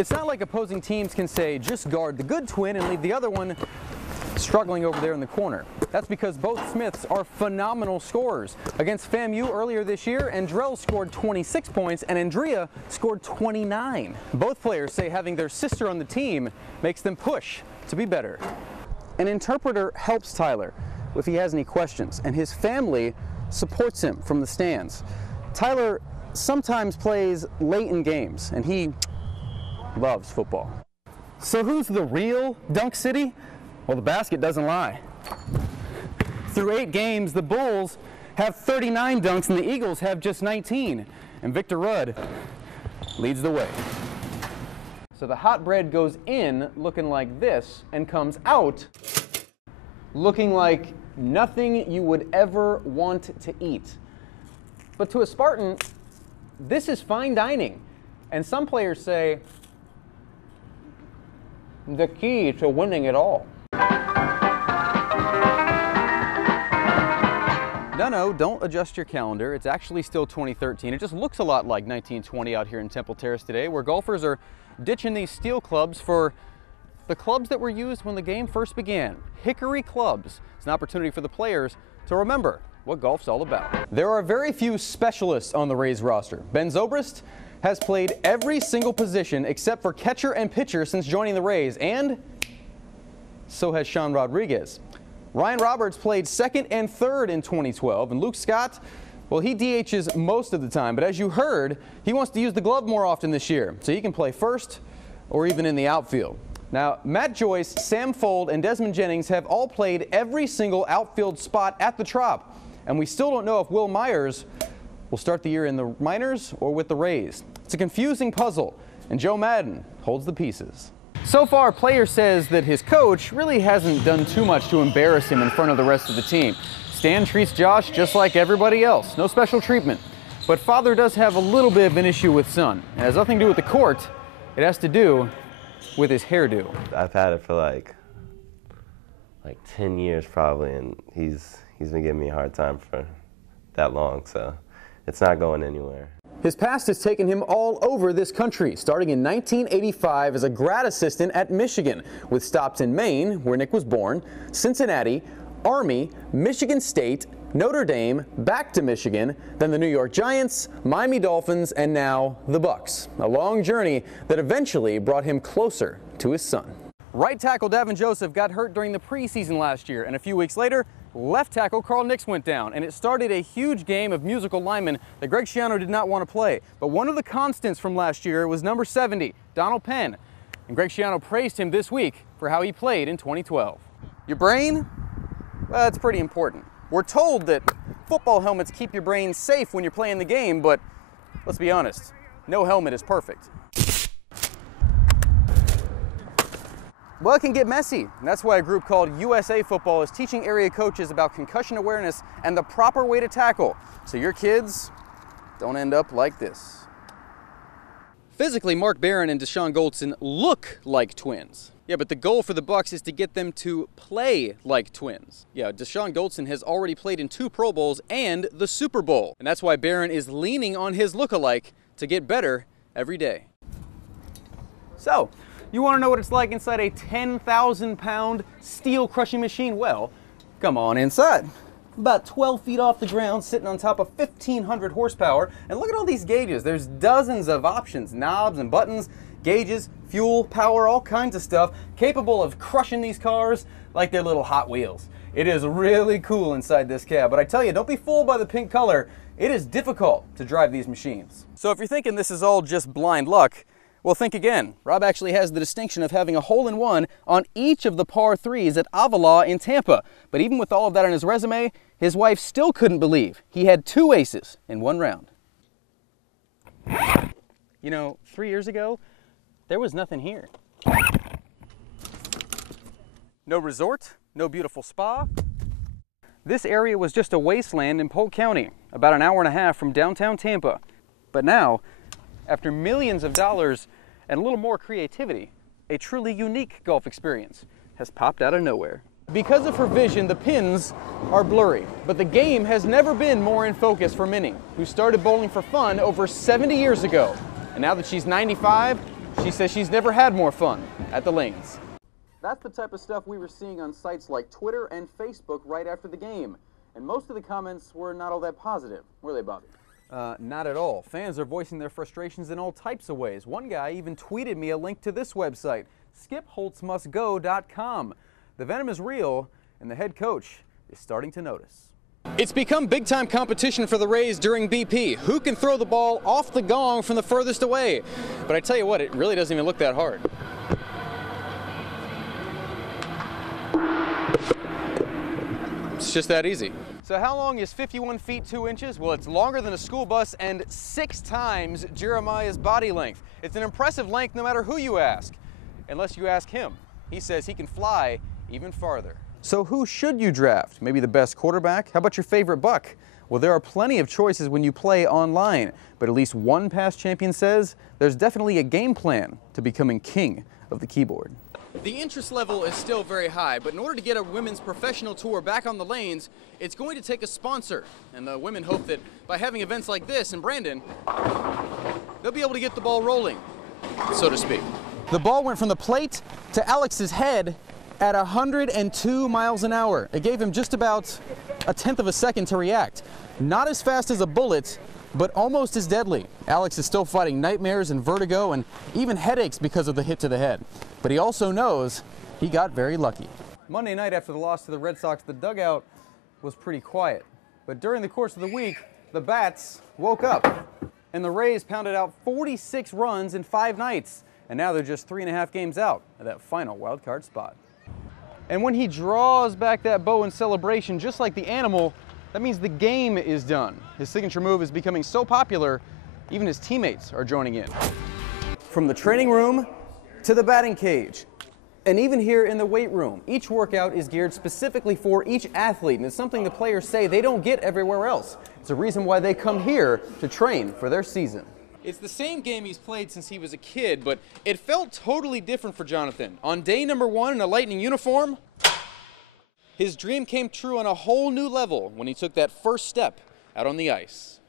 It's not like opposing teams can say, just guard the good twin and leave the other one struggling over there in the corner. That's because both Smiths are phenomenal scorers. Against FAMU earlier this year, Andrell scored 26 points and Andrea scored 29. Both players say having their sister on the team makes them push to be better. An interpreter helps Tyler if he has any questions, and his family supports him from the stands. Tyler sometimes plays late in games, and he loves football. So who's the real Dunk City? Well, the basket doesn't lie. Through 8 games, the Bulls have 39 dunks and the Eagles have just 19. And Victor Rudd leads the way. So the hot bread goes in looking like this and comes out looking like nothing you would ever want to eat. But to a Spartan, this is fine dining. And some players say, the key to winning it all. No, don't adjust your calendar. It's actually still 2013. It just looks a lot like 1920 out here in Temple Terrace today, where golfers are ditching these steel clubs for the clubs that were used when the game first began. Hickory clubs. It's an opportunity for the players to remember what golf's all about. There are very few specialists on the Rays roster. Ben Zobrist has played every single position except for catcher and pitcher since joining the Rays, and so has Sean Rodriguez. Ryan Roberts played second and third in 2012, and Luke Scott, well, he DHs most of the time, but as you heard, he wants to use the glove more often this year, so he can play first or even in the outfield. Now, Matt Joyce, Sam Fold, and Desmond Jennings have all played every single outfield spot at the Trop, and we still don't know if Will Myers will start the year in the minors or with the Rays. It's a confusing puzzle, and Joe Madden holds the pieces. So far, Player says that his coach really hasn't done too much to embarrass him in front of the rest of the team. Stan treats Josh just like everybody else, no special treatment. But father does have a little bit of an issue with son. It has nothing to do with the court, it has to do with his hairdo. I've had it for like 10 years probably, and he's been giving me a hard time for that long, so it's not going anywhere. His past has taken him all over this country, starting in 1985 as a grad assistant at Michigan, with stops in Maine, where Nick was born, Cincinnati, Army, Michigan State, Notre Dame, back to Michigan, then the New York Giants, Miami Dolphins, and now the Bucks. A long journey that eventually brought him closer to his son. Right tackle Davin Joseph got hurt during the preseason last year, and a few weeks later, left tackle Carl Nix went down, and it started a huge game of musical linemen that Greg Schiano did not want to play. But one of the constants from last year was number 70, Donald Penn, and Greg Schiano praised him this week for how he played in 2012. Your brain? Well, it's pretty important. We're told that football helmets keep your brain safe when you're playing the game, but let's be honest, no helmet is perfect. Well, it can get messy, and that's why a group called USA Football is teaching area coaches about concussion awareness and the proper way to tackle, so your kids don't end up like this. Physically, Mark Barron and Deshaun Goldson look like twins. Yeah, but the goal for the Bucks is to get them to play like twins. Yeah, Deshaun Goldson has already played in 2 Pro Bowls and the Super Bowl, and that's why Barron is leaning on his look-alike to get better every day. So, you want to know what it's like inside a 10,000-pound steel crushing machine? Well, come on inside. About 12 feet off the ground, sitting on top of 1,500 horsepower. And look at all these gauges. There's dozens of options, knobs and buttons, gauges, fuel, power, all kinds of stuff, capable of crushing these cars like they're little Hot Wheels. It is really cool inside this cab, but I tell you, don't be fooled by the pink color. It is difficult to drive these machines. So if you're thinking this is all just blind luck, well, think again. Rob actually has the distinction of having a hole-in-one on each of the par 3s at Avila in Tampa. But even with all of that on his resume, his wife still couldn't believe he had 2 aces in 1 round. You know, 3 years ago, there was nothing here. No resort, no beautiful spa. This area was just a wasteland in Polk County, about an hour and a half from downtown Tampa. But now, after millions of dollars and a little more creativity, a truly unique golf experience has popped out of nowhere. Because of her vision, the pins are blurry, but the game has never been more in focus for Minnie, who started bowling for fun over 70 years ago. And now that she's 95, She says she's never had more fun at the lanes. That's the type of stuff we were seeing on sites like Twitter and Facebook right after the game. And most of the comments were not all that positive, were they, Bobby? Not at all. Fans are voicing their frustrations in all types of ways. One guy even tweeted me a link to this website, skipholtzmustgo.com. The venom is real, and the head coach is starting to notice. It's become big-time competition for the Rays during BP. Who can throw the ball off the gong from the furthest away? But I tell you what, it really doesn't even look that hard. It's just that easy. So how long is 51 feet 2 inches? Well, it's longer than a school bus and 6 times Jeremiah's body length. It's an impressive length no matter who you ask, unless you ask him. He says he can fly even farther. So who should you draft? Maybe the best quarterback? How about your favorite buck? Well, there are plenty of choices when you play online, but at least one past champion says there's definitely a game plan to becoming king of the keyboard. The interest level is still very high, but in order to get a women's professional tour back on the lanes, it's going to take a sponsor. And the women hope that by having events like this in Brandon, they'll be able to get the ball rolling, so to speak. The ball went from the plate to Alex's head at 102 miles an hour. It gave him just about a tenth of a second to react. Not as fast as a bullet, but almost as deadly. Alex is still fighting nightmares and vertigo and even headaches because of the hit to the head. But he also knows he got very lucky. Monday night after the loss to the Red Sox, the dugout was pretty quiet. But during the course of the week, the bats woke up and the Rays pounded out 46 runs in 5 nights. And now they're just 3.5 games out of that final wild card spot. And when he draws back that bow in celebration, just like the animal, that means the game is done. His signature move is becoming so popular, even his teammates are joining in. From the training room to the batting cage, and even here in the weight room, each workout is geared specifically for each athlete, and it's something the players say they don't get everywhere else. It's a reason why they come here to train for their season. It's the same game he's played since he was a kid, but it felt totally different for Jonathan. On day number 1 in a Lightning uniform, his dream came true on a whole new level when he took that first step out on the ice.